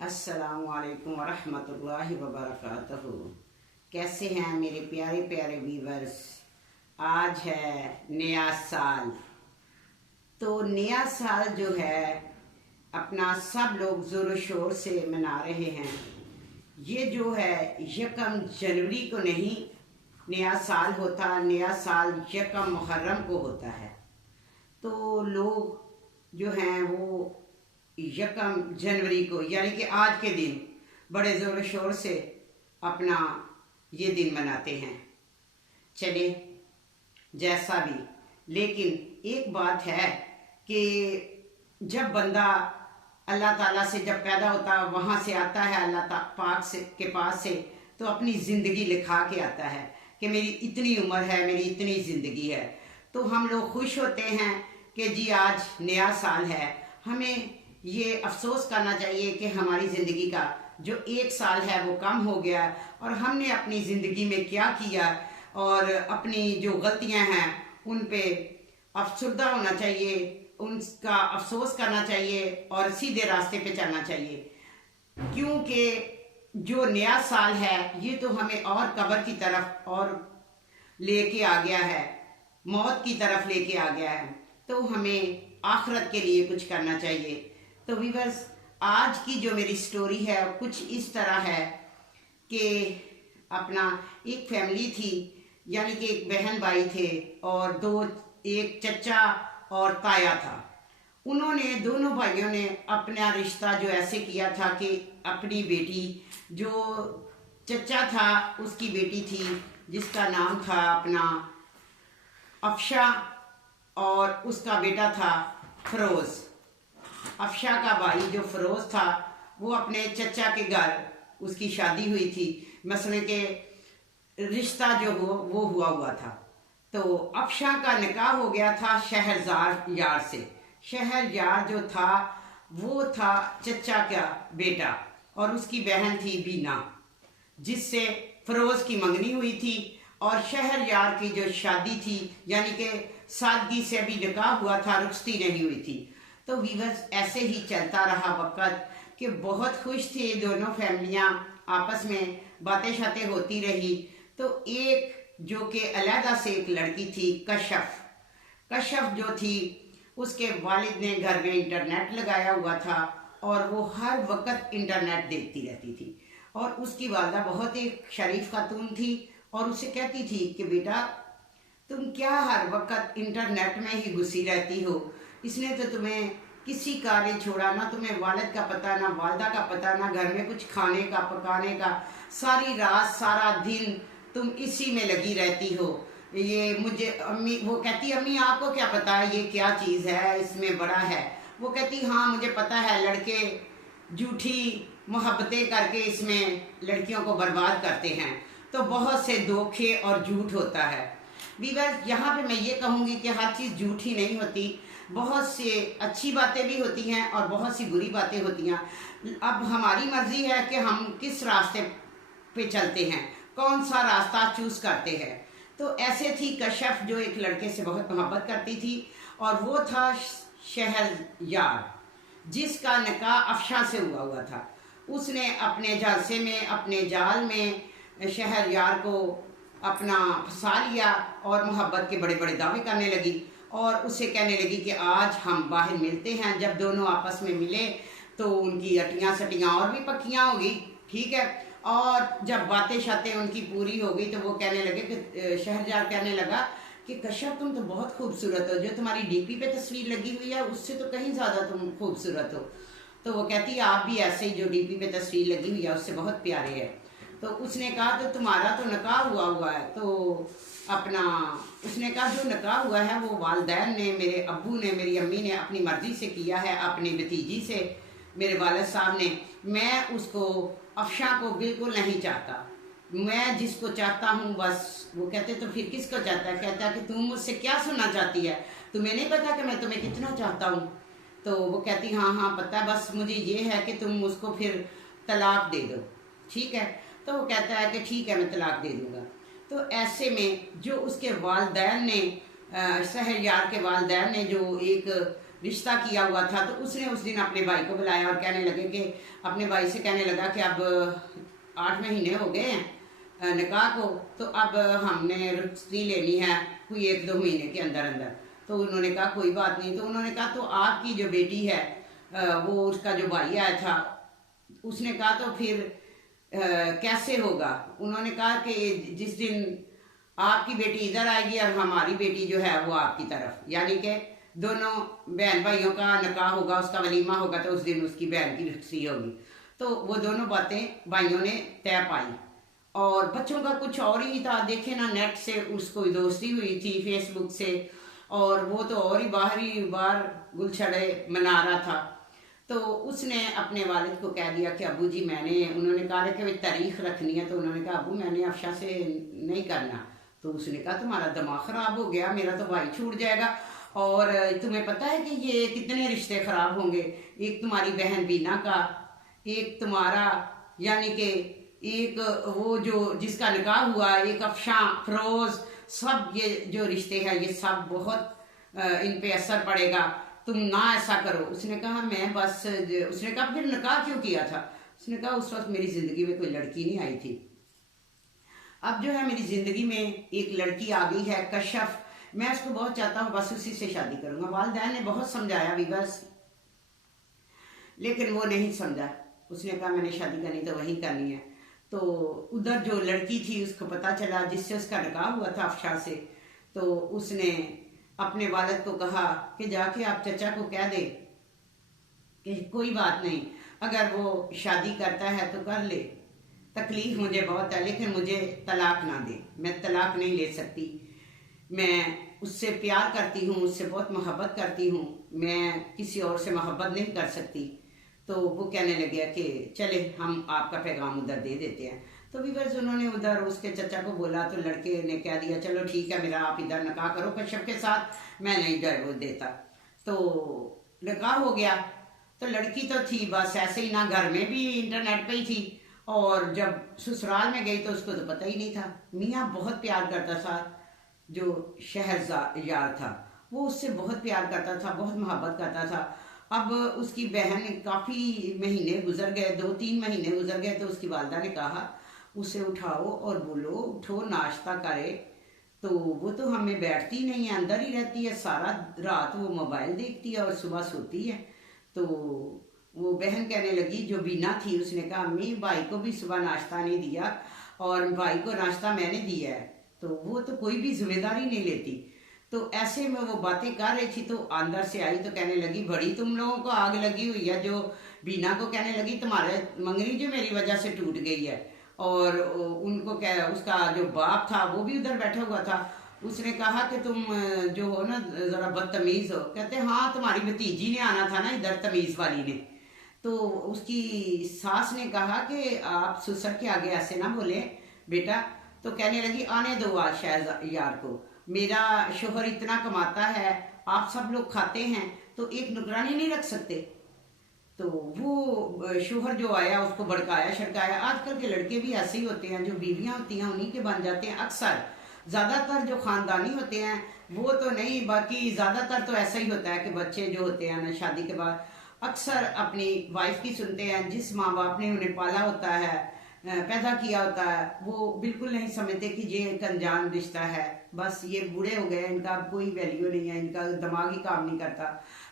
अस्सलामुअलैकुम वरहमतुल्लाहि वबरकातुहू। कैसे हैं मेरे प्यारे प्यारे व्यूवर्स। आज है नया साल। तो नया साल जो है अपना सब लोग ज़ोर शोर से मना रहे हैं। ये जो है 1 जनवरी को नहीं नया साल होता, नया साल 1 मुहर्रम को होता है। तो लोग जो हैं वो 1 जनवरी को यानी कि आज के दिन बड़े ज़ोर शोर से अपना ये दिन मनाते हैं। चले जैसा भी, लेकिन एक बात है कि जब बंदा अल्लाह ताला से जब पैदा होता है, वहाँ से आता है अल्लाह पाक से के पास से, तो अपनी ज़िंदगी लिखा के आता है कि मेरी इतनी उम्र है, मेरी इतनी ज़िंदगी है। तो हम लोग खुश होते हैं कि जी आज नया साल है। हमें ये अफसोस करना चाहिए कि हमारी ज़िंदगी का जो 1 साल है वो कम हो गया और हमने अपनी ज़िंदगी में क्या किया और अपनी जो गलतियां हैं उन पे अफसरदा होना चाहिए, उनका अफसोस करना चाहिए और सीधे रास्ते पे चलना चाहिए। क्योंकि जो नया साल है ये तो हमें और कब्र की तरफ और लेके आ गया है, मौत की तरफ लेके आ गया है। तो हमें आखिरत के लिए कुछ करना चाहिए। तो व्यूअर्स, आज की जो मेरी स्टोरी है कुछ इस तरह है कि अपना एक फैमिली थी, यानी कि एक बहन भाई थे और एक चचा और ताया था। उन्होंने दोनों भाइयों ने अपना रिश्ता जो ऐसे किया था कि अपनी बेटी, जो चचा था उसकी बेटी थी जिसका नाम था अपना अफशा और उसका बेटा था फरोज़। अफशा का भाई जो फरोज़ था वो अपने चचा के घर उसकी शादी हुई थी, मसले के रिश्ता जो वो हुआ था। तो अफशा का निकाह हो गया था शहरजार यार से। शहरयार जो था वो था चचा का बेटा और उसकी बहन थी बीना, जिससे फरोज़ की मंगनी हुई थी। और शहरयार की जो शादी थी यानी कि सादगी से अभी निकाह हुआ था, रुखसती नहीं हुई थी। तो व्यूअर्स, ऐसे ही चलता रहा वक़्त कि बहुत खुश थी दोनों फैमिलियां, आपस में बातें शातें होती रही। तो एक जो कि अलहदा से एक लड़की थी कशफ जो थी, उसके वालिद ने घर में इंटरनेट लगाया हुआ था और वो हर वक्त इंटरनेट देखती रहती थी। और उसकी वालदा बहुत एक शरीफ खातून थी और उसे कहती थी कि बेटा तुम क्या हर वक्त इंटरनेट में ही घुसी रहती हो, इसने तो तुम्हें किसी का नहीं छोड़ा, ना तुम्हें वालिद का पता, ना वालदा का पता, ना घर में कुछ खाने का पकाने का। सारी रात सारा दिन तुम इसी में लगी रहती हो। ये मुझे अम्मी, वो कहती अम्मी आपको क्या पता है ये क्या चीज़ है, इसमें बड़ा है। वो कहती हाँ मुझे पता है, लड़के झूठी मोहब्बतें करके इसमें लड़कियों को बर्बाद करते हैं। तो बहुत से धोखे और झूठ होता है। व्यूअर्स, यहाँ पे मैं ये कहूँगी कि हर चीज़ झूठी नहीं होती, बहुत से अच्छी बातें भी होती हैं और बहुत सी बुरी बातें होती हैं। अब हमारी मर्जी है कि हम किस रास्ते पे चलते हैं, कौन सा रास्ता चूज करते हैं। तो ऐसे थी कशफ जो एक लड़के से बहुत मोहब्बत करती थी और वो था शहरयार, जिसका निकाह अफशा से हुआ था। उसने अपने झांसे में, अपने जाल में शहरयार को अपना फंसा लिया और मोहब्बत के बड़े बड़े दावे करने लगी और उसे कहने लगी कि आज हम बाहर मिलते हैं। जब दोनों आपस में मिले तो उनकी अटियाँ सटियाँ और भी पक्कियाँ हो गई, ठीक है। और जब बातें शातें उनकी पूरी हो गई तो वो कहने लगे कि शहरयार कहने लगा कि कशफ तुम तो बहुत खूबसूरत हो, जो तुम्हारी डीपी पे तस्वीर लगी हुई है उससे तो कहीं ज़्यादा तुम खूबसूरत हो। तो वो कहती है आप भी ऐसे ही, जो डीपी पे तस्वीर लगी हुई है उससे बहुत प्यारे है। तो उसने कहा तो तुम्हारा तो निकाह हुआ है। तो अपना उसने कहा जो निकाह हुआ है वो वालिदैन ने, मेरे अब्बू ने, मेरी अम्मी ने अपनी मर्जी से किया है, अपनी भतीजी से, मेरे वालिद साहब ने। मैं उसको अफशा को बिल्कुल नहीं चाहता, मैं जिसको चाहता हूँ बस। वो कहते तो फिर किसको चाहता है? कहता है कि तुम मुझसे क्या सुनना चाहती है, तुम्हें नहीं पता कि मैं तुम्हें कितना चाहता हूँ? तो वो कहती हाँ हाँ पता है, बस मुझे ये है कि तुम उसको फिर तलाक दे दो, ठीक है। तो वो कहता है कि ठीक है मैं तलाक दे दूँगा। तो ऐसे में जो उसके वालिदैन ने, शहरयार के वालिदैन ने जो एक रिश्ता किया हुआ था। तो उसने उस दिन अपने भाई को बुलाया और कहने लगे कि अपने भाई से कहने लगा कि अब 8 महीने हो गए हैं निकाह को, तो अब हमने रुखसती लेनी है कोई 1-2 महीने के अंदर अंदर। तो उन्होंने कहा कोई बात नहीं। तो उन्होंने कहा तो आपकी जो बेटी है वो उसका जो भाई आया था, उसने कहा तो फिर कैसे होगा। उन्होंने कहा कि जिस दिन आपकी बेटी इधर आएगी और हमारी बेटी जो है वो आपकी तरफ, यानी कि दोनों बहन भाइयों का निकाह होगा, उसका वलीमा होगा, तो उस दिन उसकी बहन की रुखसती होगी। तो वो दोनों बातें भाइयों ने तय पाई। और बच्चों का कुछ और ही था, देखे ना नेट से उसको दोस्ती हुई थी फेसबुक से, और वो तो और ही बाहर गुलछड़े मना रहा था। तो उसने अपने वालिद को कह दिया कि अबू जी उन्होंने कहा कि भाई तारीख रखनी है। तो उन्होंने कहा अबू मैंने अफशा से नहीं करना। तो उसने कहा तुम्हारा दिमाग ख़राब हो गया, मेरा तो भाई छूट जाएगा, और तुम्हें पता है कि ये कितने रिश्ते ख़राब होंगे, एक तुम्हारी बहन बीना का, एक तुम्हारा यानी कि एक वो जो जिसका निकाह हुआ, एक अफशा फरोज़, सब ये जो रिश्ते हैं ये सब बहुत इन पे असर पड़ेगा, तुम ना ऐसा करो। उसने कहा मैं बस, उसने कहा फिर निकाह क्यों किया था। उसने कहा उस वक्त मेरी ज़िंदगी में कोई लड़की नहीं आई थी, अब जो है मेरी ज़िंदगी में एक लड़की आ गई है कशफ, मैं उसको बहुत चाहता हूँ, बस उसी से शादी करूँगा। वालिदैन ने बहुत समझाया वीवर्स, लेकिन वो नहीं समझा। उसने कहा मैंने शादी करनी तो वहीं करनी है। तो उधर जो लड़की थी उसको पता चला जिससे उसका निकाह हुआ था अफशा से, तो उसने अपने वालिद को कहा कि जाके आप चचा को कह दे कि कोई बात नहीं, अगर वो शादी करता है तो कर ले, तकलीफ मुझे बहुत है, लेकिन मुझे तलाक ना दे, मैं तलाक नहीं ले सकती, मैं उससे प्यार करती हूँ, उससे बहुत मोहब्बत करती हूँ, मैं किसी और से मोहब्बत नहीं कर सकती। तो वो कहने लगे कि चले हम आपका पैगाम उधर दे देते हैं। तो वीवर्स उन्होंने उधर उसके चचा को बोला, तो लड़के ने कह दिया चलो ठीक है मेरा आप इधर निकाह करो कश्यप के साथ, मैं नहीं डाइवोर्स देता। तो निकाह हो गया। तो लड़की तो थी बस ऐसे ही, ना घर में भी इंटरनेट पे ही थी, और जब ससुराल में गई तो उसको तो पता ही नहीं था। मियाँ बहुत प्यार करता था, जो शहरयार था वो उससे बहुत प्यार करता था, बहुत मोहब्बत करता था। अब उसकी बहन काफ़ी महीने गुजर गए, 2-3 महीने गुजर गए, तो उसकी वालदा ने कहा उसे उठाओ और बोलो उठो नाश्ता करे। तो वो तो हमें बैठती नहीं है, अंदर ही रहती है, सारा रात वो मोबाइल देखती है और सुबह सोती है। तो वो बहन कहने लगी जो बीना थी, उसने कहा अम्मी भाई को भी सुबह नाश्ता नहीं दिया और भाई को नाश्ता मैंने दिया है, तो वो तो कोई भी जिम्मेदारी नहीं लेती। तो ऐसे में वो बातें कर रही थी, तो अंदर से आई तो कहने लगी बड़ी तुम लोगों को आग लगी हुई है। जो बीना को कहने लगी तुम्हारे मंगनी जो मेरी वजह से टूट गई है। और उनको क्या, उसका जो बाप था वो भी उधर बैठा हुआ था, उसने कहा कि तुम जो हो ना ज़रा बदतमीज़ हो। कहते हाँ तुम्हारी भतीजी ने आना था ना इधर, तमीज़ वाली ने। तो उसकी सास ने कहा कि आप ससुर के आगे ऐसे ना बोले बेटा। तो कहने लगी आने दो आज शायद यार को, मेरा शोहर इतना कमाता है, आप सब लोग खाते हैं, तो एक नुकरानी नहीं रख सकते। तो वो शोहर जो आया उसको भड़काया शड़काया। आजकल के लड़के भी ऐसे ही होते हैं, जो बीवियां होती हैं उन्हीं के बन जाते हैं अक्सर। ज़्यादातर जो ख़ानदानी होते हैं वो तो नहीं, बाकी ज़्यादातर तो ऐसा ही होता है कि बच्चे जो होते हैं ना शादी के बाद अक्सर अपनी वाइफ की सुनते हैं। जिस माँ बाप ने उन्हें पाला होता है, पैदा किया होता है, वो बिल्कुल नहीं समझते कि ये एक अनजान रिश्ता है, बस ये बूढ़े हो गए, इनका अब कोई वैल्यू नहीं है, इनका दिमाग ही काम नहीं करता।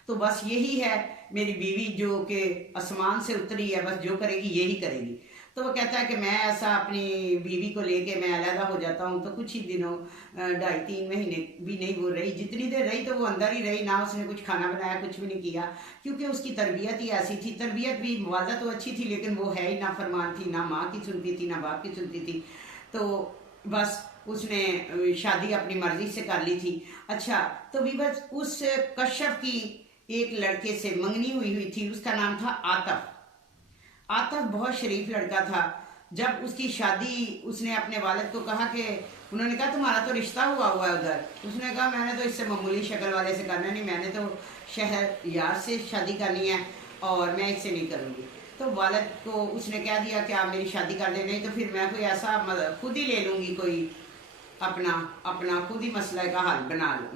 तो बस यही है मेरी बीवी जो कि आसमान से उतरी है, बस जो करेगी यही करेगी। तो वो कहता है कि मैं ऐसा अपनी बीवी को लेके मैं अलहदा हो जाता हूँ। तो कुछ ही दिनों 2.5-3 महीने भी नहीं वो रही, जितनी देर रही तो वो अंदर ही रही, ना उसने कुछ खाना बनाया, कुछ भी नहीं किया, क्योंकि उसकी तरबियत ही ऐसी थी। तरबियत भी वालदा तो अच्छी थी, लेकिन वो है ही ना फरमान थी, ना माँ की सुनती थी ना बाप की सुनती थी। तो बस उसने शादी अपनी मर्जी से कर ली थी। अच्छा, तो भी बस उस कश्यप की एक लड़के से मंगनी हुई थी, उसका नाम था आतफ। आतफ बहुत शरीफ लड़का था। जब उसकी शादी उसने अपने वालिद को कहा कि उन्होंने कहा तुम्हारा तो रिश्ता हुआ है उधर। उसने कहा मैंने तो इससे मामूली शक्ल वाले से करना नहीं, मैंने तो शहर यार से शादी करनी है और मैं इससे नहीं करूँगी। तो वालिद को उसने कह दिया कि आप मेरी शादी कर दे, नहीं तो फिर मैं कोई ऐसा खुद ही ले लूँगी, कोई अपना खुद ही मसला का हल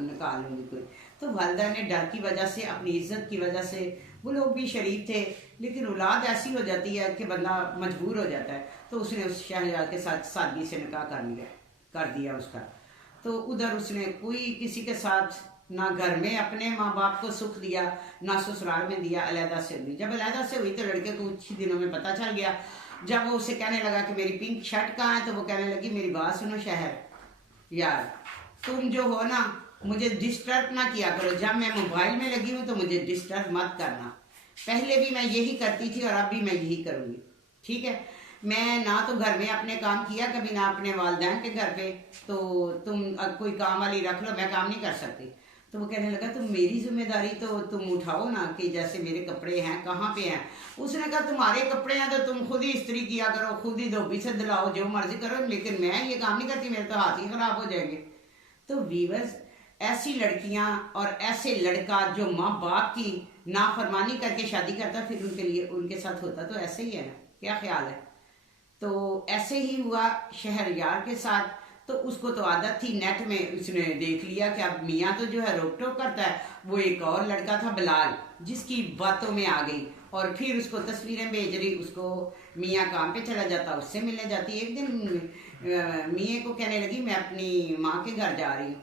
निकाल लूँगी कोई। तो वालिदा ने डर की वजह से, अपनी इज्जत की वजह से, वो लोग भी शरीफ थे, लेकिन औलाद ऐसी हो जाती है कि बंदा मजबूर हो जाता है, तो उसने उस शहरयार के साथ सादगी से निकाह कर दिया उसका। तो उधर उसने कोई किसी के साथ ना घर में अपने माँ बाप को सुख दिया, ना ससुराल में दिया, अलहदा से हुई। जब अलहदा से हुई तो लड़के को कुछ ही दिनों में पता चल गया। जब वो उसे कहने लगा कि मेरी पिंक शर्ट कहाँ है, तो वो कहने लगी मेरी बात सुनो शहर यार, तुम जो हो ना मुझे डिस्टर्ब ना किया करो, जब मैं मोबाइल में लगी हूँ तो मुझे डिस्टर्ब मत करना। पहले भी मैं यही करती थी और अब भी मैं यही करूँगी, ठीक है। मैं ना तो घर में अपने काम किया कभी, ना अपने वालिदैन के घर पे, तो तुम कोई काम वाली रख लो, मैं काम नहीं कर सकती। तो वो कहने लगा तुम मेरी जिम्मेदारी तो तुम उठाओ ना, कि जैसे मेरे कपड़े हैं कहाँ पे हैं। उसने कहा तुम्हारे कपड़े हैं तो तुम खुद ही इस्त्री किया करो, खुद ही धोबी से दिलाओ, जो मर्जी करो, लेकिन मैं ये काम नहीं करती, मेरे तो हाथ ही खराब हो जाएंगे। तो वीवर्स, ऐसी लड़कियां और ऐसे लड़का जो माँ बाप की नाफरमानी करके शादी करता, फिर उनके लिए उनके साथ होता तो ऐसे ही है ना, क्या ख्याल है। तो ऐसे ही हुआ शहरयार के साथ। तो उसको तो आदत थी, नेट में उसने देख लिया कि अब मियाँ तो जो है रोक टोक करता है। वो एक और लड़का था बिलाल, जिसकी बातों में आ गई और फिर उसको तस्वीरें भेज रही, उसको मियाँ काम पे चला जाता, उससे मिलने जाती। एक दिन मियाँ को कहने लगी मैं अपनी माँ के घर जा रही हूँ।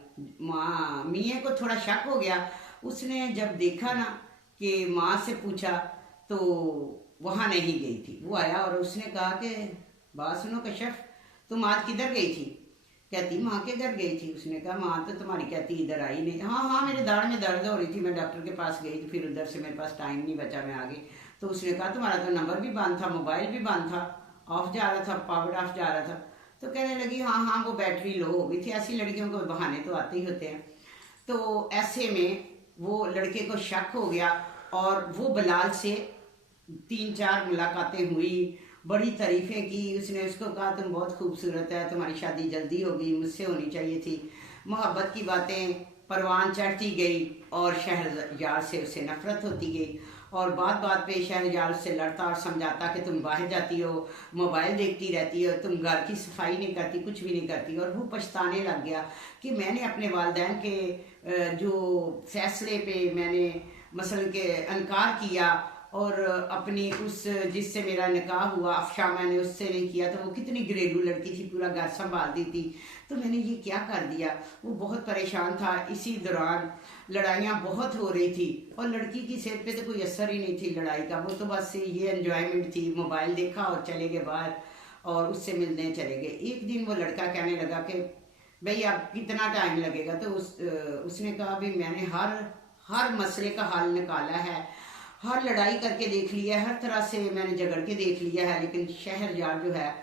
मियाँ को थोड़ा शक हो गया। उसने जब देखा ना कि माँ से पूछा तो वहाँ नहीं गई थी। वो आया और उसने कहा कि बात सुनो कश्यप, तुम आज किधर गई थी? कहती माँ के घर गई थी। उसने कहा माँ तो तुम्हारी कहती इधर आई नहीं। हाँ हाँ, मेरे दाढ़ में दर्द हो रही थी, मैं डॉक्टर के पास गई, तो फिर उधर से मेरे पास टाइम नहीं बचा, मैं आ गई। तो उसने कहा तुम्हारा तो नंबर भी बंद था, मोबाइल भी बंद था, ऑफ जा रहा था, पावर ऑफ जा रहा था। तो कहने लगी हाँ हाँ, वो बैटरी लो हो गई थी। ऐसी लड़कियों को बहाने तो आते ही होते हैं। तो ऐसे में वो लड़के को शक हो गया और वो बिलाल से 3-4 मुलाकातें हुई, बड़ी तारीफें की। उसने उसको कहा तुम बहुत खूबसूरत है, तुम्हारी शादी जल्दी होगी, मुझसे होनी चाहिए थी। मोहब्बत की बातें परवान चढ़ती गई और शहरयार से उसे नफरत होती गई। और बात बात पे शहरयार से लड़ता और समझाता कि तुम बाहर जाती हो, मोबाइल देखती रहती हो, तुम घर की सफाई नहीं करती, कुछ भी नहीं करती। और वो पछताने लग गया कि मैंने अपने वालिदैन के जो फैसले पे मैंने मसलन के इनकार किया, और अपनी उस जिससे मेरा निकाह हुआ अफशा, मैंने उससे नहीं किया। तो वो कितनी घरेलू लड़की थी, पूरा घर संभाल दी थी, तो मैंने ये क्या कर दिया। वो बहुत परेशान था। इसी दौरान लड़ाइयाँ बहुत हो रही थी और लड़की की सेहत पे तो कोई असर ही नहीं थी लड़ाई का। वो तो बस ये एंजॉयमेंट थी, मोबाइल देखा और चले गए बाहर और उससे मिलने चले गए। एक दिन वो लड़का कहने लगा कि भाई अब कितना टाइम लगेगा। तो उसने कहा भाई मैंने हर मसले का हल निकाला है, हर लड़ाई करके देख लिया है, हर तरह से मैंने झगड़ के देख लिया है, लेकिन शहरयार जो है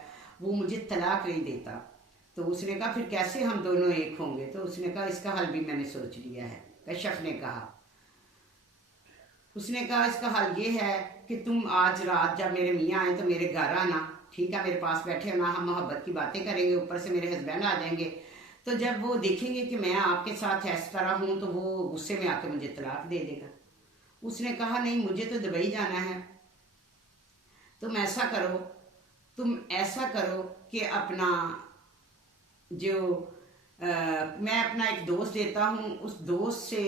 वो मुझे तलाक नहीं देता। तो उसने कहा फिर कैसे हम दोनों एक होंगे? तो उसने कहा इसका हल भी मैंने सोच लिया है। कश्यप ने कहा, उसने कहा इसका हल ये है कि तुम आज रात जब मेरे मियाँ आए तो मेरे घर आना, ठीक है, मेरे पास बैठे होना, हम मोहब्बत की बातें करेंगे, ऊपर से मेरे हस्बैंड आ जाएंगे। तो जब वो देखेंगे कि मैं आपके साथ इस तरह हूँ तो वो गुस्से में आके मुझे तलाक दे देगा। उसने कहा नहीं, मुझे तो दुबई जाना है। तुम ऐसा करो कि अपना जो मैं अपना एक दोस्त देता हूँ, उस दोस्त से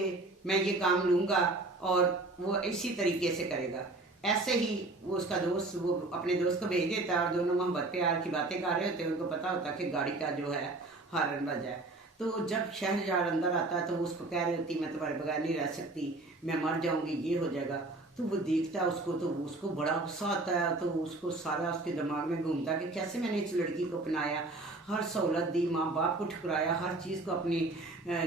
मैं ये काम लूँगा और वो इसी तरीके से करेगा। ऐसे ही वो उसका दोस्त वो अपने दोस्त को भेज देता और दोनों मोहब्बत प्यार की बातें कर रहे होते हैं। उनको पता होता कि गाड़ी का जो है हॉर्न बजा है। तो जब शहरयार अंदर आता है तो वो उसको कह रही होती मैं तुम्हारे बगैर नहीं रह सकती, मैं मर जाऊंगी, ये हो जाएगा। तो वो देखता है उसको, तो उसको बड़ा गुस्सा आता है। तो उसको सारा उसके दिमाग में घूमता है कि कैसे मैंने इस लड़की को अपनाया, हर सहूलत दी, माँ बाप को ठुकराया, हर चीज़ को, अपनी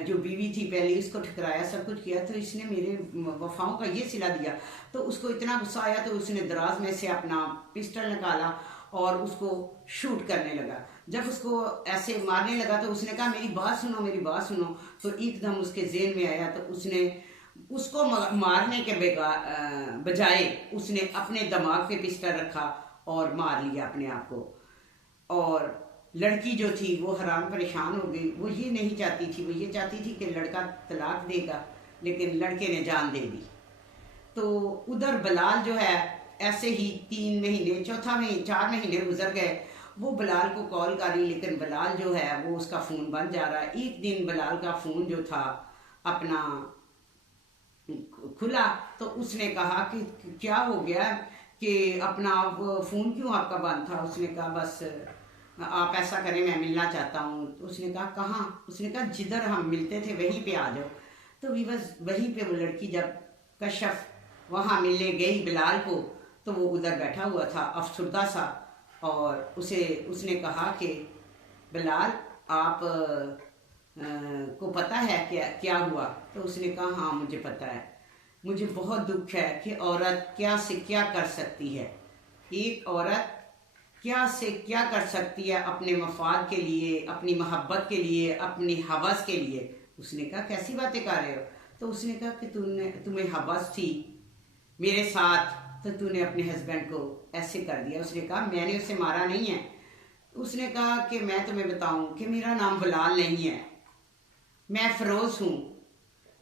जो बीवी थी पहले इसको ठुकराया, सब कुछ किया, तो इसने मेरे वफाओं का ये सिला दिया। तो उसको इतना गुस्सा आया तो उसने दराज में से अपना पिस्टल निकाला और उसको शूट करने लगा। जब उसको ऐसे मारने लगा तो उसने कहा मेरी बात सुनो, मेरी बात सुनो। तो एकदम उसके ज़हन में आया, तो उसने उसको मारने के बजाय उसने अपने दिमाग पे पिस्टल रखा और मार लिया अपने आप को। और लड़की जो थी वो हैरान परेशान हो गई। वो ये नहीं चाहती थी, वो ये चाहती थी कि लड़का तलाक देगा, लेकिन लड़के ने जान दे दी। तो उधर बिलाल जो है ऐसे ही 3 महीने, 4 महीने गुजर गए। वो बिलाल को कॉल करी, लेकिन बिलाल जो है वो उसका फ़ोन बंद जा रहा है। एक दिन बिलाल का फ़ोन जो था अपना खुला तो उसने कहा कि क्या हो गया कि अपना फ़ोन क्यों आपका बंद था। उसने कहा बस आप ऐसा करें, मैं मिलना चाहता हूँ। तो उसने कहा कहाँ? उसने कहा जिधर हम मिलते थे वहीं पे आ जाओ। तो भी बस वहीं पे वो लड़की जब कशफ वहाँ मिलने गई बिलाल को, तो वो उधर बैठा हुआ था अफसुर्दा सा, और उसने कहा कि बिलाल आप को पता है क्या क्या हुआ? तो उसने कहा हाँ मुझे पता है, मुझे बहुत दुख है कि औरत क्या से क्या कर सकती है। एक औरत क्या से क्या कर सकती है अपने मफाद के लिए, अपनी मोहब्बत के लिए, अपनी हवस के लिए। उसने कहा कैसी बातें कर रहे हो? तो उसने कहा कि तुम्हें हवस थी मेरे साथ, तो तूने अपने हस्बैंड को ऐसे कर दिया। उसने कहा मैंने उसे मारा नहीं है। उसने कहा कि मैं तुम्हें बताऊं कि मेरा नाम बिलाल नहीं है, मैं फ़रोज़ हूँ।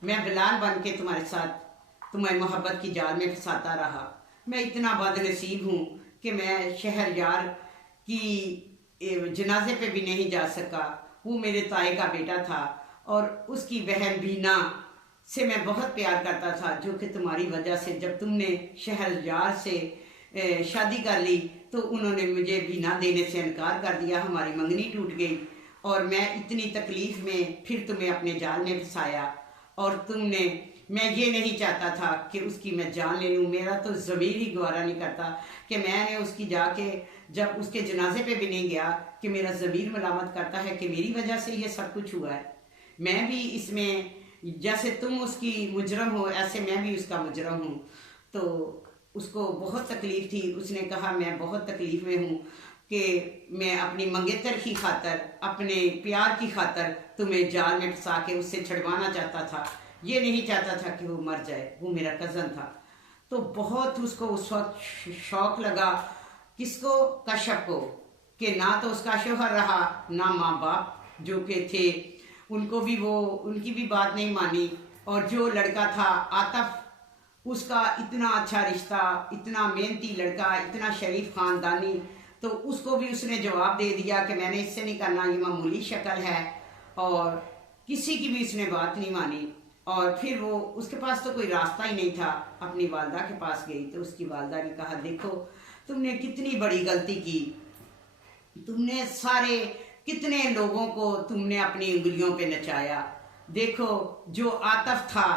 मैं बिलाल बन के तुम्हारे साथ तुम्हें मोहब्बत की जाल में फंसाता रहा। मैं इतना बदनसीब हूँ कि मैं शहरयार की जनाजे पे भी नहीं जा सका। वो मेरे ताए का बेटा था और उसकी बहन बीना से मैं बहुत प्यार करता था, जो कि तुम्हारी वजह से जब तुमने शहरयार से शादी कर ली तो उन्होंने मुझे बीना देने से इनकार कर दिया, हमारी मंगनी टूट गई और मैं इतनी तकलीफ में फिर तुम्हें अपने जाल में फंसाया। और तुमने, मैं ये नहीं चाहता था कि उसकी मैं जान ले लूँ। मेरा तो ज़मीर ही गवारा नहीं करता कि मैंने उसकी जाके जब उसके जनाजे पे भी नहीं गया कि मेरा ज़मीर मलामत करता है कि मेरी वजह से ये सब कुछ हुआ है। मैं भी इसमें, जैसे तुम उसकी मुजरम हो ऐसे मैं भी उसका मुजरम हूँ। तो उसको बहुत तकलीफ थी। उसने कहा मैं बहुत तकलीफ में हूँ कि मैं अपनी मंगेतर की खातर, अपने प्यार की खातर तुम्हें जाल में फंसा के उससे छुड़वाना चाहता था। ये नहीं चाहता था कि वो मर जाए, वो मेरा कज़न था। तो बहुत उसको उस वक्त शौक लगा, किसको? कश्यप को, कि ना तो उसका शोहर रहा, ना माँ बाप जो के थे उनको भी वो, उनकी भी बात नहीं मानी। और जो लड़का था आतफ, उसका इतना अच्छा रिश्ता, इतना मेहनती लड़का, इतना शरीफ खानदानी, तो उसको भी उसने जवाब दे दिया कि मैंने इससे नहीं करना, ये मामूली शक्ल है। और किसी की भी उसने बात नहीं मानी। और फिर वो, उसके पास तो कोई रास्ता ही नहीं था। अपनी वालदा के पास गई तो उसकी वालदा ने कहा देखो तुमने कितनी बड़ी गलती की, तुमने सारे कितने लोगों को तुमने अपनी उंगलियों पे नचाया। देखो जो आतफ था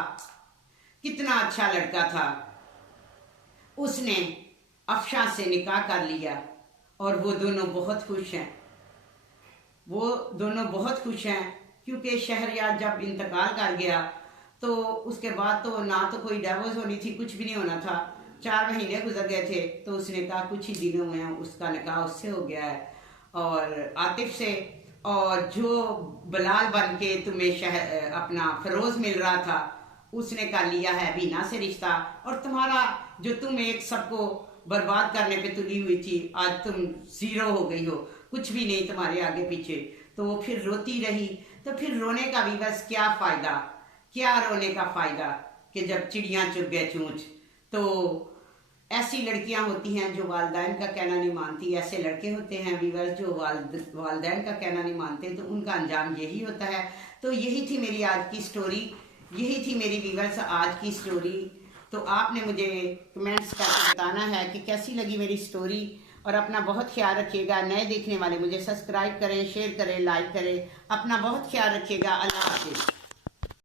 कितना अच्छा लड़का था, उसने अफशा से निकाह कर लिया और वो दोनों बहुत खुश हैं। वो दोनों बहुत खुश हैं क्योंकि शहरयार जब इंतकाल कर गया तो उसके बाद तो ना तो कोई डिवोर्स होनी थी, कुछ भी नहीं होना था। 4 महीने गुजर गए थे तो उसने कहा कुछ ही दिनों में उसका निकाह उससे हो गया है और आतिफ से। और जो बिलाल बन के तुम्हें अपना फ़रोज़ मिल रहा था उसने कर लिया है बीना से रिश्ता। और तुम्हारा जो तुम एक सबको बर्बाद करने पे तुली हुई थी, आज तुम ज़ीरो हो गई हो, कुछ भी नहीं तुम्हारे आगे पीछे। तो वो फिर रोती रही। तो फिर रोने का भी बस क्या फ़ायदा, क्या रोने का फ़ायदा कि जब चिड़ियाँ चुग गए चूँच। तो ऐसी लड़कियां होती हैं जो वालदैन का कहना नहीं मानती, ऐसे लड़के होते हैं वीवर्स जो वालदैन का कहना नहीं मानते, तो उनका अंजाम यही होता है। तो यही थी मेरी आज की स्टोरी, यही थी मेरी वीवर्स आज की स्टोरी। तो आपने मुझे कमेंट्स करके बताना है कि कैसी लगी मेरी स्टोरी। और अपना बहुत ख्याल रखिएगा। नए देखने वाले मुझे सब्सक्राइब करें, शेयर करें, लाइक करें। अपना बहुत ख्याल रखिएगा। अल्लाह हाफिज़।